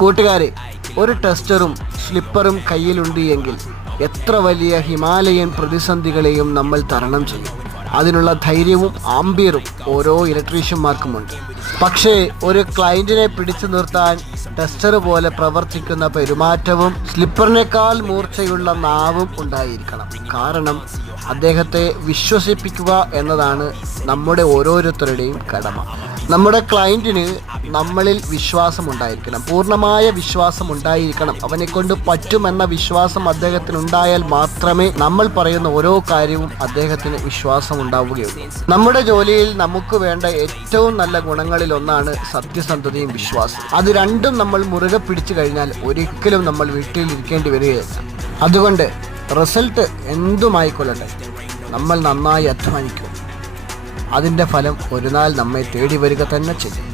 കൂട്ടുകാരെ, ഒരു ടെസ്റ്ററും സ്ലിപ്പറും കയ്യിലുണ്ട് എങ്കിൽ എത്ര വലിയ ഹിമാലയൻ പ്രതിസന്ധികളെയും നമ്മൾ തരണം ചെയ്യും. അതിനുള്ള ധൈര്യവും ആംബിയറും ഓരോ ഇലക്ട്രീഷ്യന്മാർക്കുമുണ്ട്. പക്ഷേ ഒരു ക്ലയൻറ്റിനെ പിടിച്ചു നിർത്താൻ ടെസ്റ്റർ പോലെ പ്രവർത്തിക്കുന്ന പെരുമാറ്റവും സ്ലിപ്പറിനേക്കാൾ മൂർച്ചയുള്ള നാവും ഉണ്ടായിരിക്കണം. കാരണം അദ്ദേഹത്തെ വിശ്വസിപ്പിക്കുക എന്നതാണ് നമ്മുടെ ഓരോരുത്തരുടെയും കടമ. നമ്മുടെ ക്ലയൻറ്റിന് നമ്മളിൽ വിശ്വാസമുണ്ടായിരിക്കണം, പൂർണ്ണമായ വിശ്വാസമുണ്ടായിരിക്കണം. അവനെക്കൊണ്ട് പറ്റുമെന്ന വിശ്വാസം അദ്ദേഹത്തിനുണ്ടായാൽ മാത്രമേ നമ്മൾ പറയുന്ന ഓരോ കാര്യവും അദ്ദേഹത്തിന് വിശ്വാസം ഉണ്ടാവുകയുള്ളൂ. നമ്മുടെ ജോലിയിൽ നമുക്ക് വേണ്ട ഏറ്റവും നല്ല ഗുണങ്ങളിൽ ഒന്നാണ് സത്യസന്ധതയും വിശ്വാസം. അത് രണ്ടും നമ്മൾ മുറുകെ പിടിച്ചു കഴിഞ്ഞാൽ ഒരിക്കലും നമ്മൾ വീട്ടിലിരിക്കേണ്ടി വരികയില്ല. അതുകൊണ്ട് റിസൾട്ട് എന്തുമായിക്കൊള്ളട്ടെ, നമ്മൾ നന്നായി അധ്വാനിക്കും. അതിൻ്റെ ഫലം ഒരു നാൾ നമ്മെ തേടി വരിക തന്നെ ചെയ്യും.